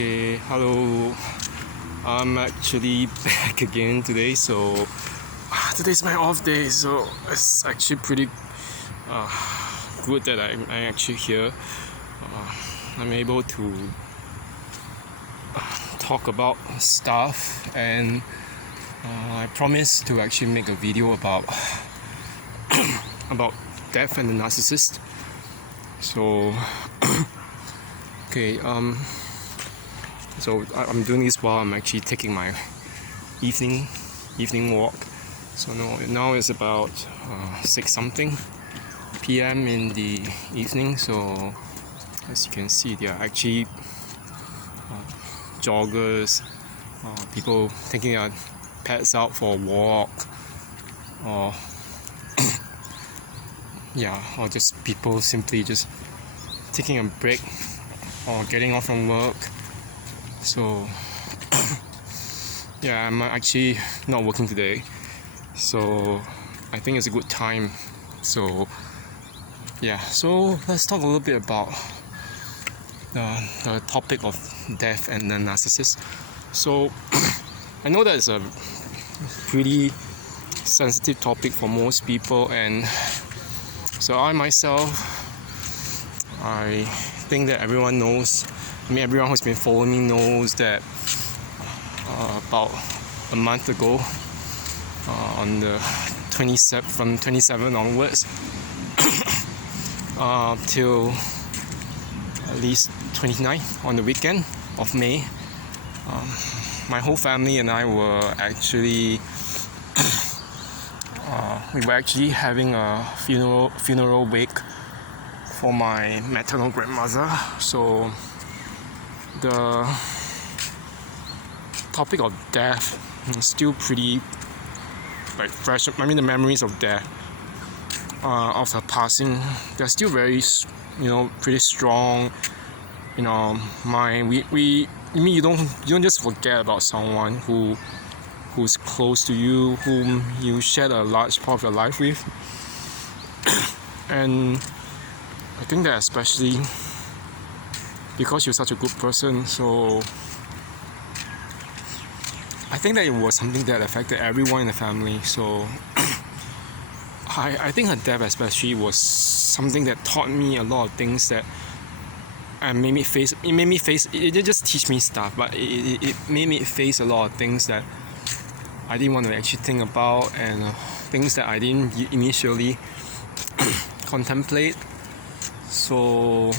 Okay, hello. I'm actually back again today. So today's my off day. So it's actually pretty good that I'm actually here. I'm able to talk about stuff, and I promise to actually make a video about about death and the narcissist. So okay. So I'm doing this while I'm actually taking my evening walk. So now it's about 6 something p.m. in the evening. So as you can see, there are actually joggers, people taking their pets out for a walk, or or just people simply just taking a break or getting off from work. So I'm actually not working today, so I think it's a good time. So let's talk a little bit about the topic of death and the narcissist. So I know that it's a pretty sensitive topic for most people, and so I think that everyone knows. Everyone who's been following me knows that about a month ago, on the 27th, from 27 onwards, till at least 29th on the weekend of May, my whole family and I were actually having a funeral wake for my maternal grandmother. So the topic of death is still pretty fresh. The memories of death, of her passing, they're still very, pretty strong. You don't just forget about someone who's close to you, whom you shared a large part of your life with. And I think that especially because you're such a good person, so I think that it was something that affected everyone in the family. So I think her death especially was something that taught me a lot of things that it didn't just teach me stuff, but it made me face a lot of things that I didn't want to actually think about, and things that I didn't initially contemplate. So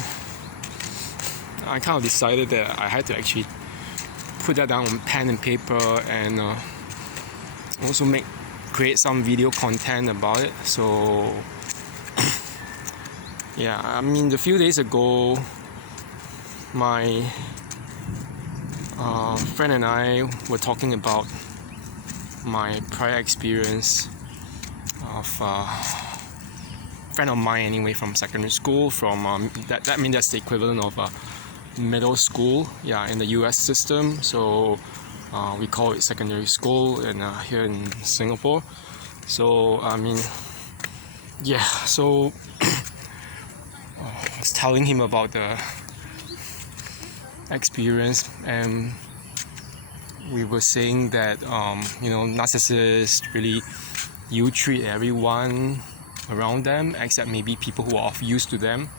I kind of decided that I had to actually put that down on pen and paper, and also create some video content about it. So a few days ago, my friend and I were talking about my prior experience of a friend of mine anyway, from secondary school, from that's the equivalent of middle school in the US system. So we call it secondary school here in Singapore. So so I was telling him about the experience, and we were saying that narcissists really treat everyone around them except maybe people who are of use to them.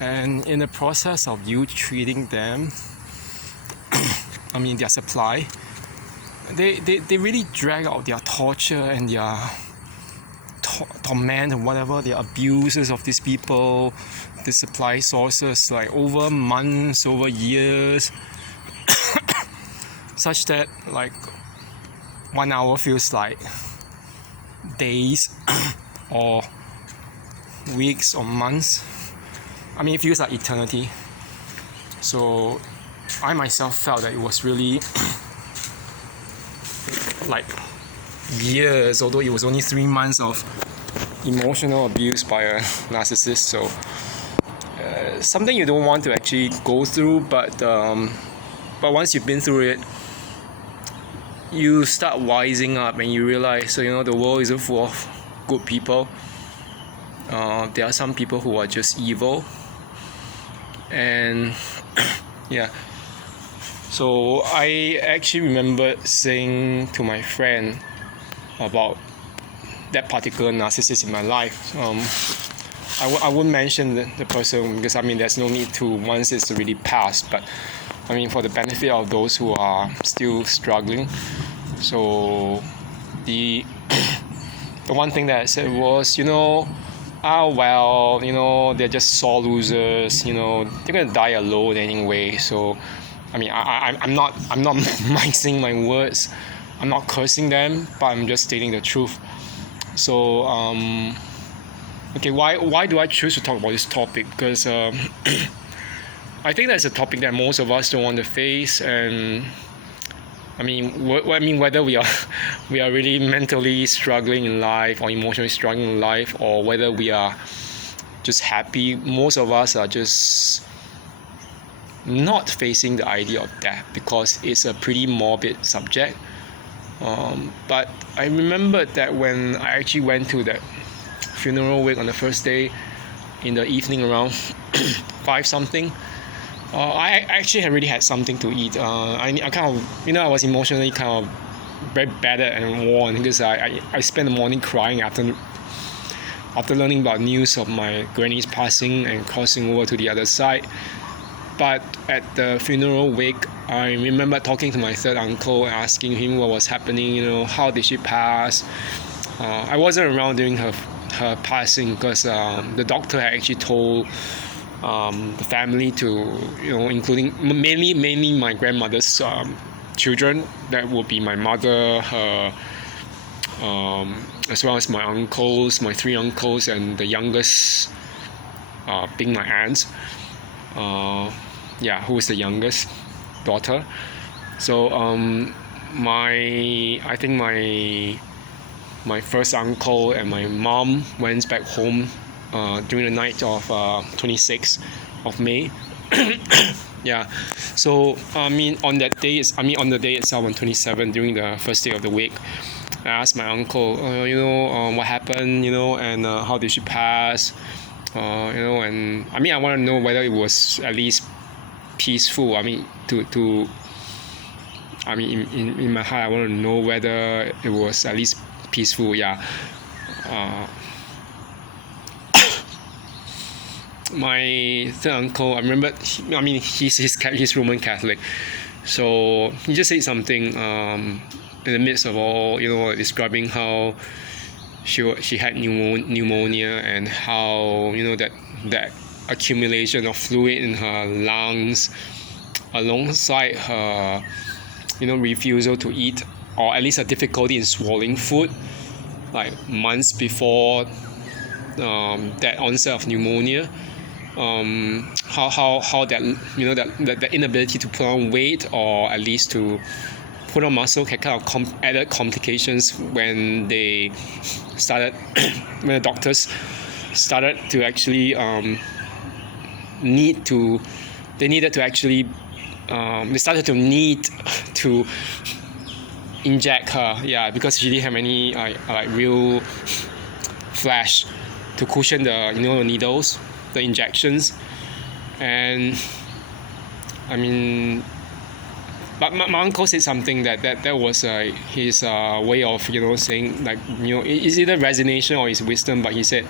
And in the process of you treating them, their supply, they really drag out their torture and their torment and whatever, their abuses of these people, the supply sources, like over months, over years, such that 1 hour feels like days or weeks or months. It feels like eternity. So I myself felt that it was really like years, although it was only 3 months of emotional abuse by a narcissist. So something you don't want to actually go through, but once you've been through it, you start wising up and you realize, the world isn't full of good people. There are some people who are just evil, and So I actually remember saying to my friend about that particular narcissist in my life. I won't mention the person because there's no need to once it's already passed. But for the benefit of those who are still struggling. So the one thing that I said was, they're just sore losers. They're gonna die alone anyway. So I'm not mixing my words. I'm not cursing them, but I'm just stating the truth. So okay, why do I choose to talk about this topic? Because I think that's a topic that most of us don't want to face, and whether we are really mentally struggling in life or emotionally struggling in life, or whether we are just happy, most of us are just not facing the idea of death because it's a pretty morbid subject. But I remembered that when I actually went to that funeral wake on the first day in the evening around 5 something, I actually already had something to eat. I kind of, I was emotionally kind of very battered and worn because I spent the morning crying after learning about news of my granny's passing and crossing over to the other side. But at the funeral wake, I remember talking to my third uncle, asking him what was happening, how did she pass. I wasn't around during her passing because the doctor had actually told the family to, including mainly my grandmother's children, that would be my mother, her, as well as my uncles, my 3 uncles, and the youngest being my aunt. Who is the youngest daughter. So I think my first uncle and my mom went back home during the night of 26th of May. So on that day on the day itself on 27th, during the first day of the week, I asked my uncle, what happened, and how did she pass, and I want to know whether it was at least peaceful. In my heart, I want to know whether it was at least peaceful. My third uncle, I remember, he's Roman Catholic, so he just said something in the midst of all, describing how she had pneumonia and how that accumulation of fluid in her lungs, alongside her refusal to eat, or at least a difficulty in swallowing food, like months before that onset of pneumonia. How that the inability to put on weight, or at least to put on muscle, can kind of added complications when they started when the doctors started to actually they started to need to inject her, because she didn't have any like real flesh to cushion the the needles, the injections. And but my uncle said something that was his way of saying, like, it's either resignation or his wisdom. But he said,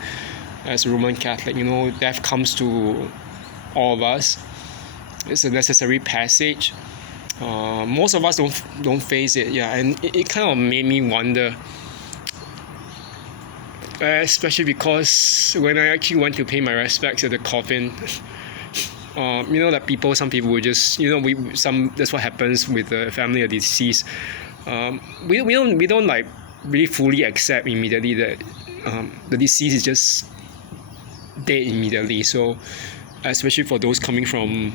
as a Roman Catholic, death comes to all of us. It's a necessary passage. Most of us don't face it, and it kind of made me wonder, especially because when I actually went to pay my respects at the coffin, that some people would just, that's what happens with the family of deceased. We don't like really fully accept immediately that the deceased is just dead immediately. So especially for those coming from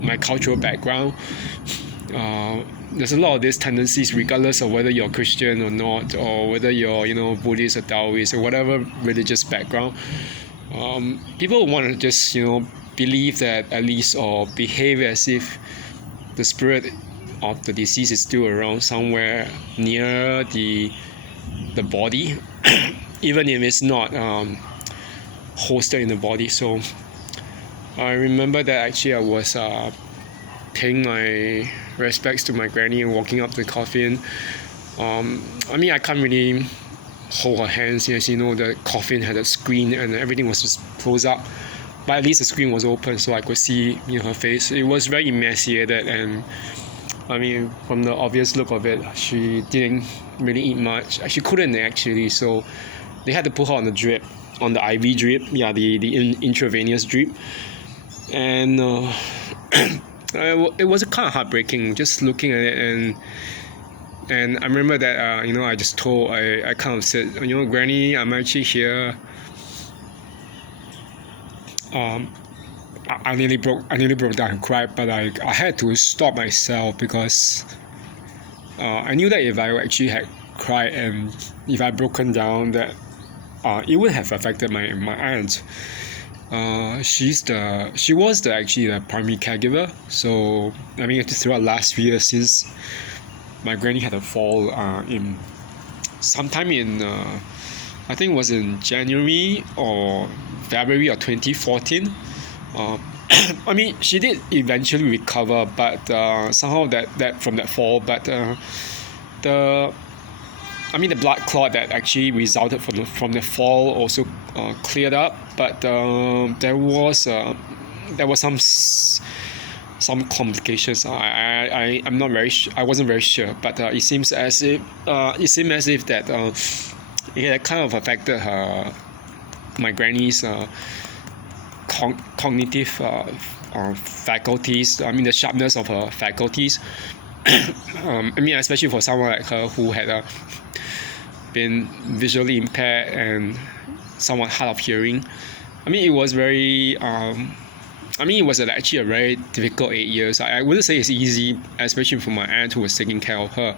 my cultural background, there's a lot of these tendencies, regardless of whether you're Christian or not, or whether you're Buddhist or Taoist or whatever religious background. People want to just believe that at least, or behave as if the spirit of the deceased is still around somewhere near the body, even if it's not hosted in the body. So I remember that actually I was paying my respects to my granny and walking up to the coffin. I mean, I can't really hold her hands. As you know, the coffin had a screen and everything was just closed up. But at least the screen was open so I could see her face. It was very emaciated, and I mean, from the obvious look of it, she didn't really eat much. She couldn't actually, so they had to put her on the drip, on the IV drip, the intravenous drip, and it was kind of heartbreaking just looking at it. And I remember that I just told, I kind of said, Granny, I'm actually here. I nearly broke down and cried, but I had to stop myself because I knew that if I actually had cried and if I broken down, that it would have affected my aunt. She was actually the primary caregiver. So I mean, throughout last few years since my granny had a fall in sometime in I think it was in January or February of 2014. I mean, she did eventually recover, but somehow that from that fall, but the blood clot that actually resulted from the fall also cleared up, but there was some complications. I'm not very I wasn't very sure, but it seems as if that it had kind of affected my granny's cognitive faculties. I mean, the sharpness of her faculties. I mean, especially for someone like her who had been visually impaired and somewhat hard of hearing. I mean, it was very it was actually a very difficult 8 years. I wouldn't say it's easy, especially for my aunt who was taking care of her.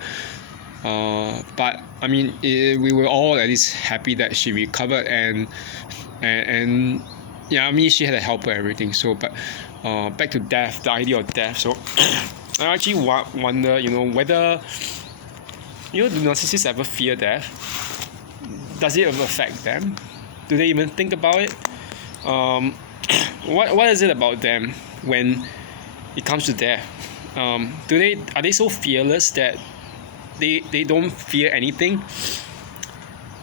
But I mean, we were all at least happy that she recovered, and yeah, I mean, she had a helper and everything. So, but back to death, the idea of death. So I actually wonder, whether do narcissists ever fear death? Does it ever affect them? Do they even think about it? What is it about them when it comes to death? Are they so fearless that they don't fear anything?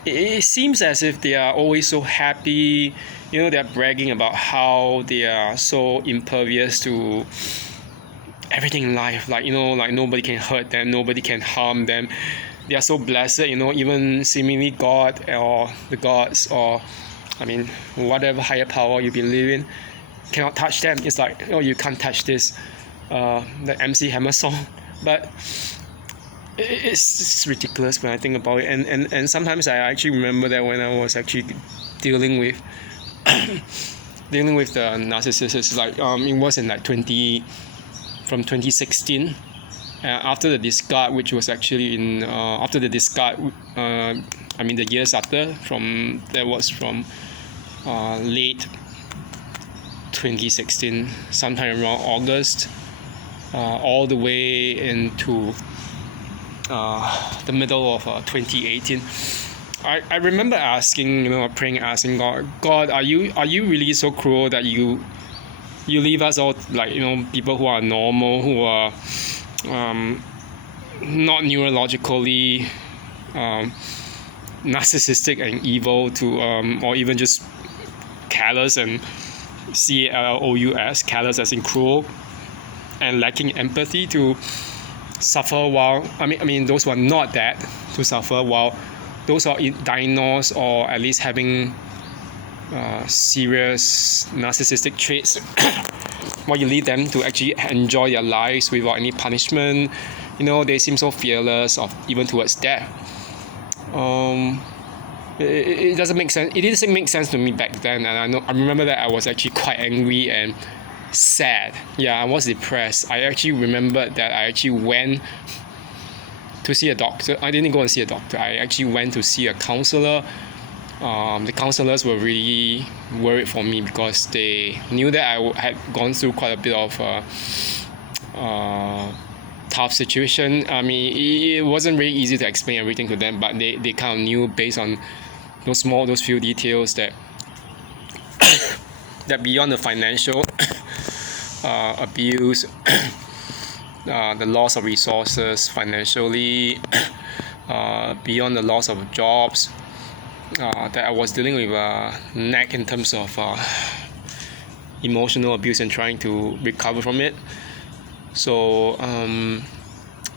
It seems as if they are always so happy. They're bragging about how they are so impervious to everything in life. Like nobody can hurt them, nobody can harm them. They are so blessed. Even seemingly God or the gods, or I mean, whatever higher power you believe in, cannot touch them. It's like, you can't touch this, the MC Hammer song. But it's just ridiculous when I think about it. And sometimes I actually remember that when I was actually dealing with the narcissists, like it was in like 2016. After the discard, which was actually in after the discard, the years after, from late 2016, sometime around August, all the way into the middle of 2018. I remember asking, praying, asking God, are you really so cruel that you leave us all, like, people who are normal, who are not neurologically narcissistic and evil, to or even just callous, and CALOUS, callous as in cruel, and lacking empathy, to suffer while those who are not that, to suffer while those who are diagnosed or at least having serious narcissistic traits, while you leave them to actually enjoy their lives without any punishment. They seem so fearless of even towards death. It doesn't make sense. It didn't make sense to me back then, and I remember that I was actually quite angry and sad. Yeah, I was depressed. I actually remembered that I actually went to see a doctor. I didn't go and see a doctor. I actually went to see a counselor. The counselors were really worried for me because they knew that I had gone through quite a bit of tough situation. I mean, it wasn't really easy to explain everything to them, but they kind of knew based on those few details that that beyond the financial abuse the loss of resources financially, beyond the loss of jobs, that I was dealing with neck in terms of emotional abuse and trying to recover from it. So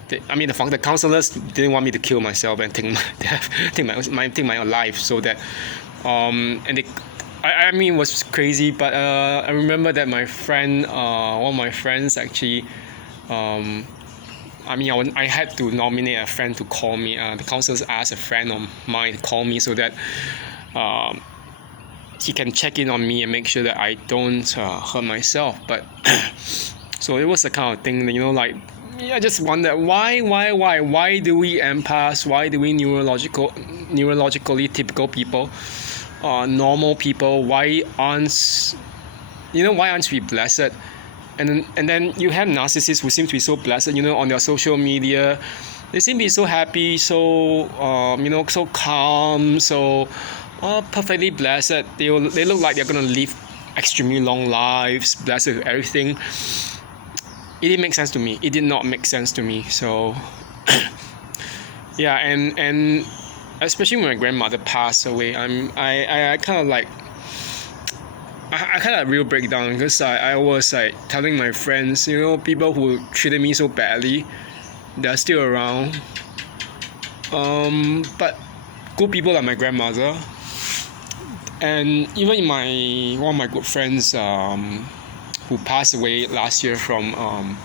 the counselors didn't want me to kill myself and take my own life, so that and they, it was crazy. But I remember that my friend, one of my friends actually, I had to nominate a friend to call me. The counselors asked a friend of mine to call me so that he can check in on me and make sure that I don't hurt myself. But so it was the kind of thing, I just wonder why do we empaths, why do we neurologically typical people, normal people, why aren't we blessed? And then you have narcissists who seem to be so blessed, on their social media. They seem to be so happy, so so calm, so perfectly blessed. They look like they're gonna live extremely long lives, blessed with everything. It didn't make sense to me. It did not make sense to me. So yeah, and especially when my grandmother passed away, I kind of real breakdown, because I was like telling my friends, people who treated me so badly, they're still around. But good people like my grandmother, and even one of my good friends who passed away last year from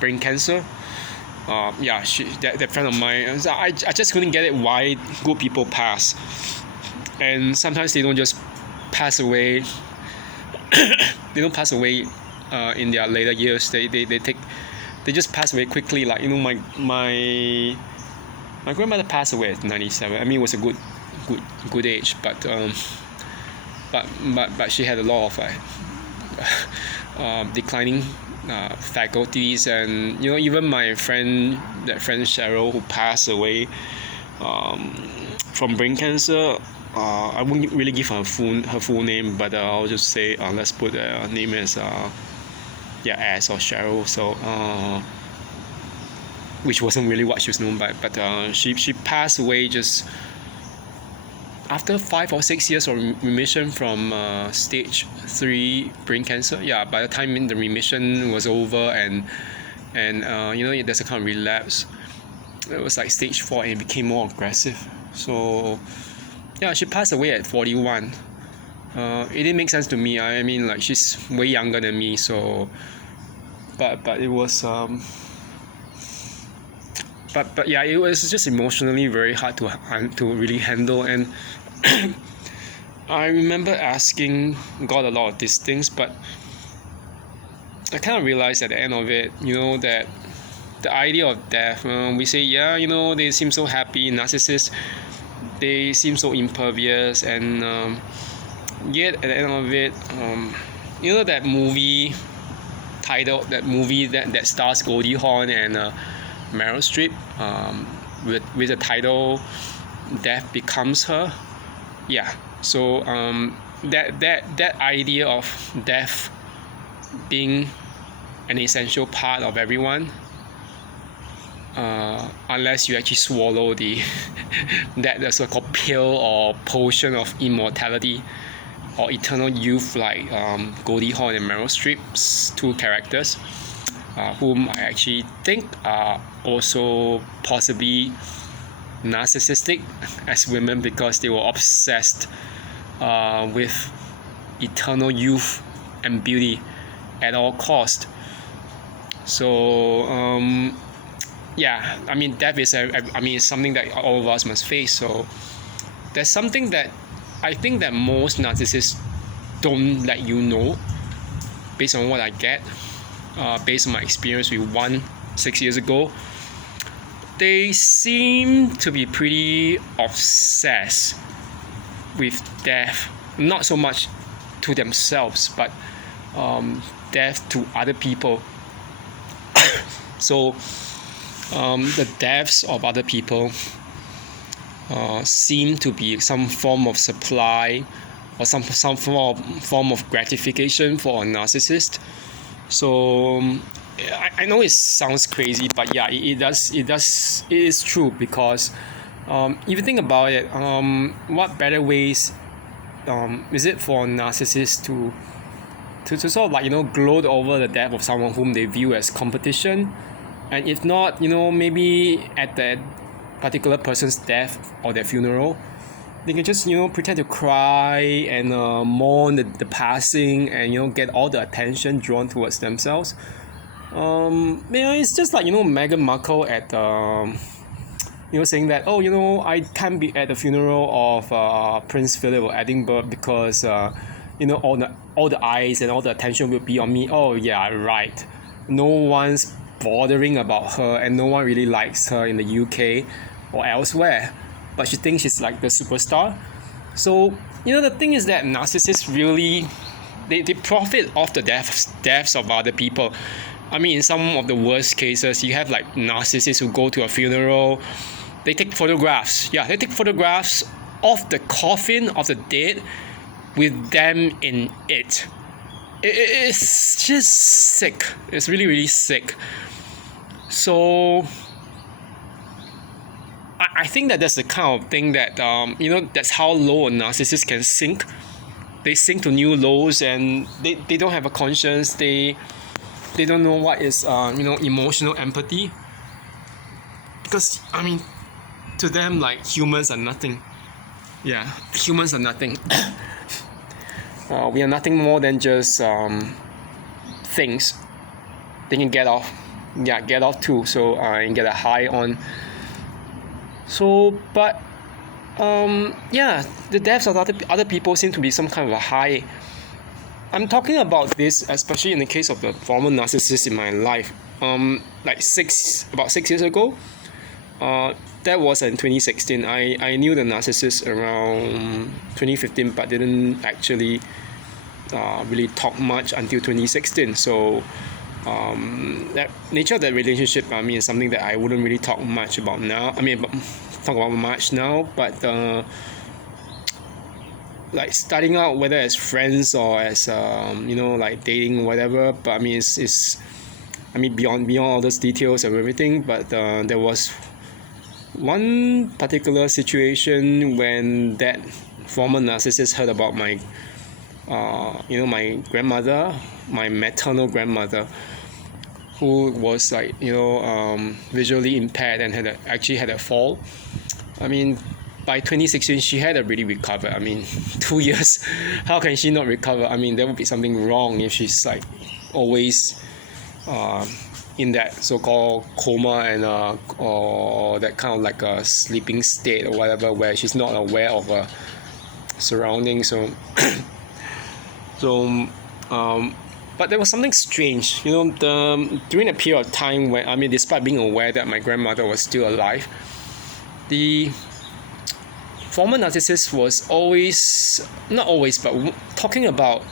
brain cancer. That friend of mine, I just couldn't get it why good people pass, and sometimes they don't just pass away. They don't pass away in their later years. They just pass away quickly. Like my grandmother passed away at 97. It was a good age, but she had a lot of declining faculties, and even my friend Cheryl, who passed away from brain cancer. I won't really give her full name, but I'll just say let's put her name as as or Cheryl. So which wasn't really what she was known by, but she passed away just after 5 or 6 years of remission from stage 3 brain cancer. Yeah, by the time the remission was over and there's a kind of relapse. It was like stage 4 and it became more aggressive. So yeah, she passed away at 41. It didn't make sense to me. She's way younger than me, so but it was but yeah, it was just emotionally very hard to really handle. And I remember asking God a lot of these things, but I kind of realized at the end of it, that the idea of death, we say, they seem so happy, narcissists, they seem so impervious, and yet at the end of it, that movie title, that stars Goldie Hawn and Meryl Streep, with the title "Death Becomes Her." Yeah, so that idea of death being an essential part of everyone, unless you actually swallow that so-called pill or potion of immortality or eternal youth, like Goldie Hawn and Meryl Streep's two characters, whom I actually think are also possibly narcissistic as women, because they were obsessed with eternal youth and beauty at all cost. So death is it's something that all of us must face. So there's something that I think that most narcissists don't let you know, based on what I get, based on my experience with one 6 years ago. They seem to be pretty obsessed with death, not so much to themselves, but death to other people. So the deaths of other people seem to be some form of supply or some form of gratification for a narcissist. So I know it sounds crazy, but yeah, it is true, because if you think about it, what better ways is it for narcissists to sort of like gloat over the death of someone whom they view as competition, and if not, maybe at that particular person's death or their funeral, they can just pretend to cry and mourn the passing, and get all the attention drawn towards themselves. It's just like Meghan Markle at saying that, oh, I can't be at the funeral of Prince Philip of Edinburgh because all the eyes and all the attention will be on me. Oh yeah, right. No one's bothering about her, and no one really likes her in the UK or elsewhere, but she thinks she's like the superstar. So the thing is that narcissists really they profit off the deaths of other people. I mean, in some of the worst cases, you have like narcissists who go to a funeral, they take photographs. Yeah, they take photographs of the coffin of the dead with them in it. It's just sick. It's really, really sick. So I think that that's the kind of thing that that's how low a narcissist can sink. They sink to new lows, and they don't have a conscience. They don't know what is emotional empathy, because I mean, to them, like, humans are nothing. Yeah, humans are nothing. We are nothing more than just things they can get off. Yeah, get off too. So and get a high on. So, but the deaths of other people seem to be some kind of a high. I'm talking about this especially in the case of the former narcissist in my life. About 6 years ago. That was in 2016. I knew the narcissist around 2015, but didn't actually really talk much until 2016. So that nature of that relationship, is something that I wouldn't really talk much about now. Talk about much now, but like starting out, whether as friends or as like dating, whatever. But it's beyond all those details of everything. But there was one particular situation when that former narcissist heard about my my grandmother, my maternal grandmother, who was like visually impaired and actually had a fall. By 2016 she had already recovered. 2 years, how can she not recover? There would be something wrong if she's like always in that so-called coma and or that kind of like a sleeping state or whatever, where she's not aware of her surroundings. But there was something strange, during a period of time when, despite being aware that my grandmother was still alive, the former narcissist was not always, but talking about,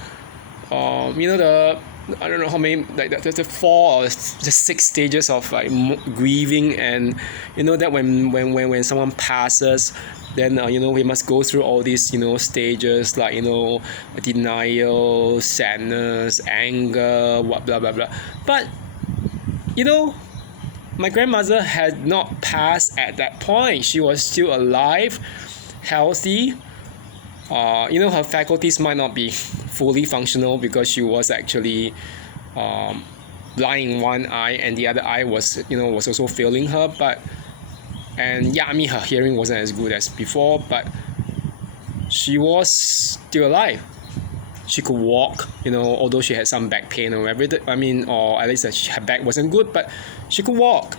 I don't know how many, like the 4 or the 6 stages of like grieving, and that when someone passes, then we must go through all these stages, like denial, sadness, anger, what blah blah blah. But my grandmother had not passed at that point. She was still alive, healthy. Her faculties might not be fully functional because she was actually blind in one eye, and the other eye was also failing her. But her hearing wasn't as good as before, but she was still alive. She could walk, although she had some back pain or everything. Or at least her back wasn't good, but she could walk,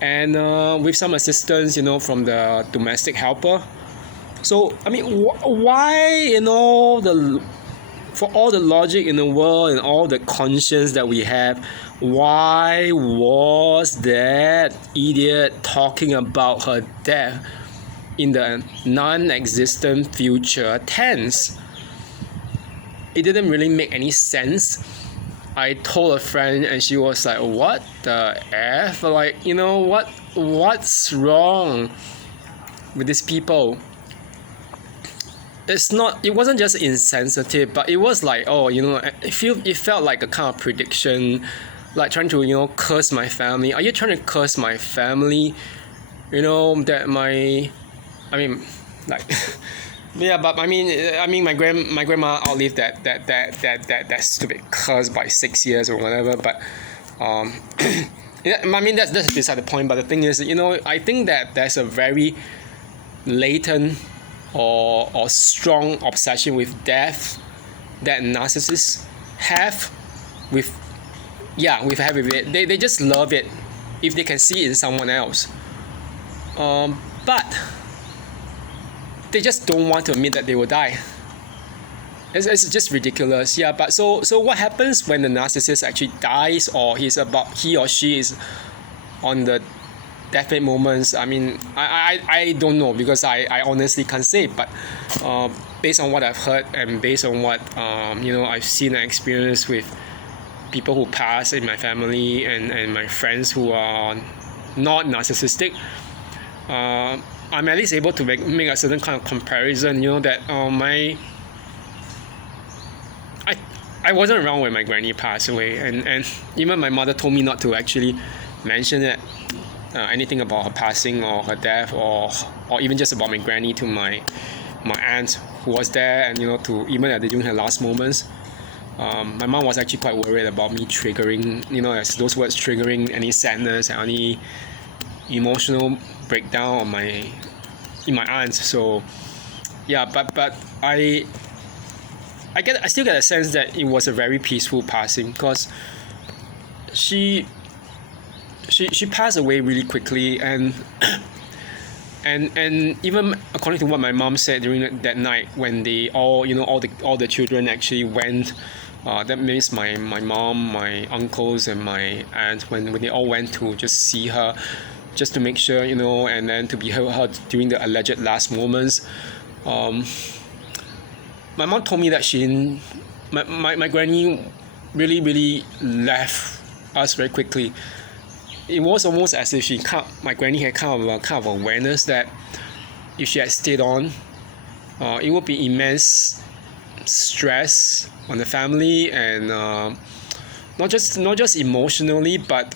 and with some assistance, from the domestic helper. So why for all the logic in the world and all the conscience that we have, why was that idiot talking about her death in the non-existent future tense? It didn't really make any sense. I told a friend, and she was like, "What the F? Like, what's wrong with these people?" it wasn't just insensitive, but it was like, oh, it felt like a kind of prediction, like trying to, curse my family. Are you trying to curse my family? That I mean, like, yeah, but I mean, my grandma outlived that stupid curse by 6 years or whatever. But yeah, I mean, that's beside the point. But the thing is, I think that there's a very latent or strong obsession with death that narcissists have with it. They just love it if they can see it in someone else. But they just don't want to admit that they will die. It's just ridiculous. Yeah, but so what happens when the narcissist actually dies, or he or she is on the deathbed moments? I mean, I don't know, because I honestly can't say. But based on what I've heard, and based on what I've seen and experienced with people who pass in my family and my friends who are not narcissistic, I'm at least able to make a certain kind of comparison. That I wasn't around when my granny passed away, and even my mother told me not to actually mention it, anything about her passing or her death, or even just about my granny, to my aunt who was there, and to even during her last moments. My mom was actually quite worried about me triggering, as those words, triggering any sadness and any emotional breakdown in my aunt. So yeah, but I still get a sense that it was a very peaceful passing, because she passed away really quickly, and even according to what my mom said during that night, when they all the children actually went, that means my mom, my uncles, and my aunt, when they all went to just see her, just to make sure, and then to be her during the alleged last moments. My mom told me that my granny really left us very quickly. It was almost as if my granny had kind of awareness that if she had stayed on, it would be immense stress on the family, and not just emotionally, but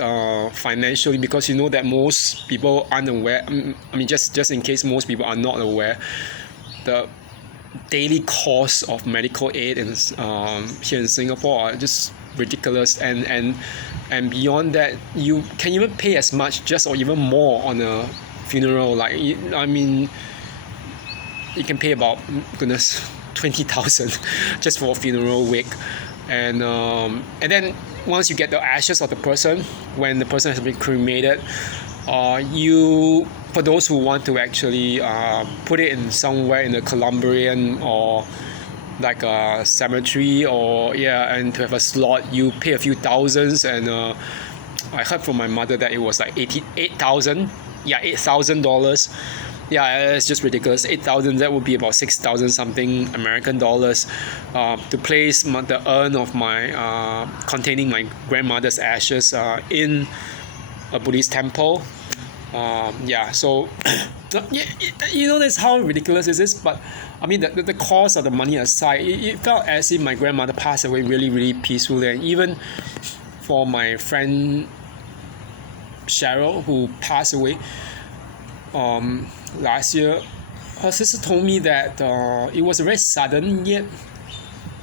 financially, because that most people aren't aware. I mean, just in case most people are not aware, the daily cost of medical aid here in Singapore are just ridiculous, and beyond that, you can even pay as much, just or even more, on a funeral. Like, I mean, you can pay about, goodness, 20,000 just for a funeral wake, and then once you get the ashes of the person, when the person has been cremated, for those who want to actually put it in somewhere in a columbarium or like a cemetery, and to have a slot, you pay a few thousands. And I heard from my mother that it was like $8,000. Yeah, $8,000. Yeah, it's just ridiculous. 8,000, that would be about 6,000 something American dollars, to place the urn of my containing my grandmother's ashes in a Buddhist temple. So that's how ridiculous it is. But I mean, the cost of the money aside, it felt as if my grandmother passed away really, really peacefully. And even for my friend Cheryl, who passed away last year, her sister told me that it was a very sudden yet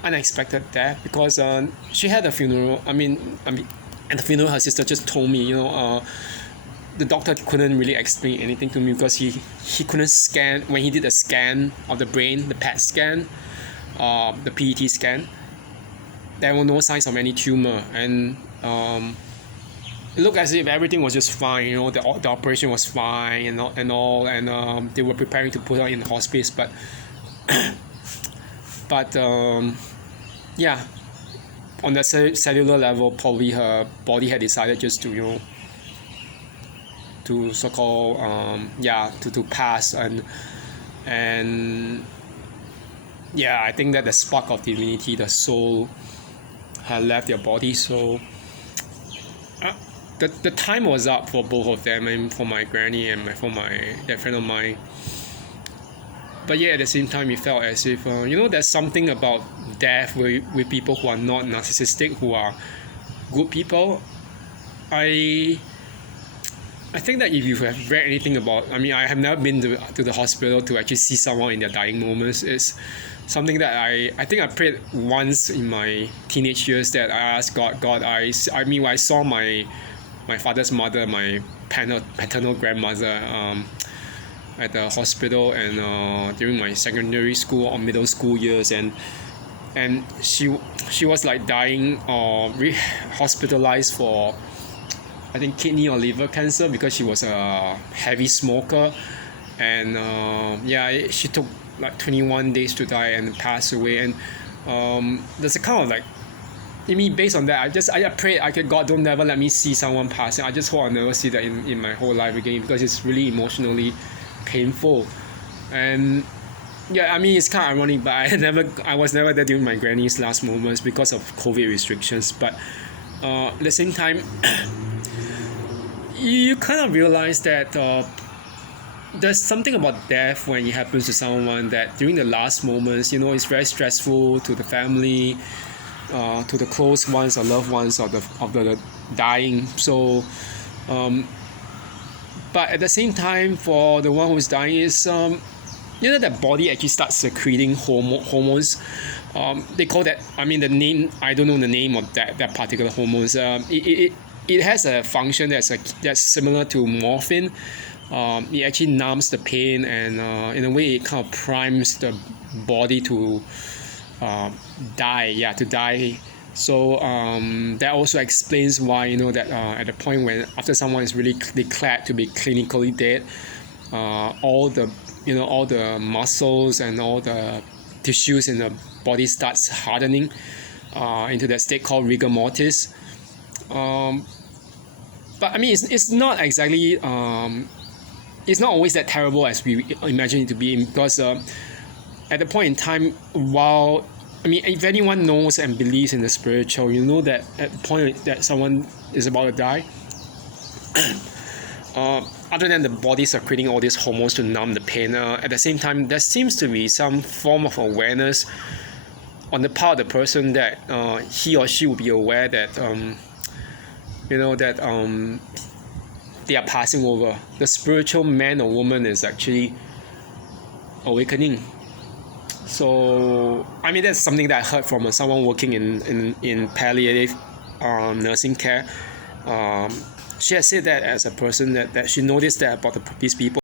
unexpected death, because she had a funeral. I mean, at the funeral, her sister just told me, the doctor couldn't really explain anything to me, because he couldn't scan. When he did a scan of the brain, the PET scan, the PET scan, there were no signs of any tumor, and it looked as if everything was just fine. The operation was fine and all, and they were preparing to put her in the hospice, but yeah, on the cellular level, probably her body had decided just to to so-called to pass, and I think that the spark of divinity, the soul, had left their body. So the time was up for both of them, and for my granny and for that friend of mine. but yet at the same time, it felt as if there's something about death with people who are not narcissistic, who are good people. I think that if you have read anything about, I have never been to the hospital to actually see someone in their dying moments. It's something that I think I prayed once in my teenage years, that I asked God, when I saw my father's mother, my paternal grandmother, at the hospital, and during my secondary school or middle school years, and she was like dying or hospitalized for, I think, kidney or liver cancer, because she was a heavy smoker, and she took like 21 days to die and pass away. And there's a kind of like, based on that, I prayed, God, don't never let me see someone pass. I just hope I'll never see that in my whole life again, because it's really emotionally painful. And it's kind of ironic, but I was never there during my granny's last moments because of COVID restrictions. But at the same time, you kind of realize that there's something about death when it happens to someone, that during the last moments, it's very stressful to the family, to the close ones or loved ones of the dying. So, but at the same time, for the one who's dying, is that body actually starts secreting hormones. They call that, the name, I don't know the name of that particular hormones. It has a function that's similar to morphine. It actually numbs the pain, and in a way it kind of primes the body to die. So that also explains why that at the point when, after someone is really declared to be clinically dead, all the muscles and all the tissues in the body starts hardening into that state called rigor mortis. But it's not exactly it's not always that terrible as we imagine it to be, because at the point in time, while if anyone knows and believes in the spiritual, that at the point that someone is about to die, other than the body secreting all these hormones to numb the pain, at the same time there seems to be some form of awareness on the part of the person, that he or she will be aware that they are passing over. The spiritual man or woman is actually awakening. So that's something that I heard from someone working in palliative nursing care. She has said that as a person that she noticed that about these people.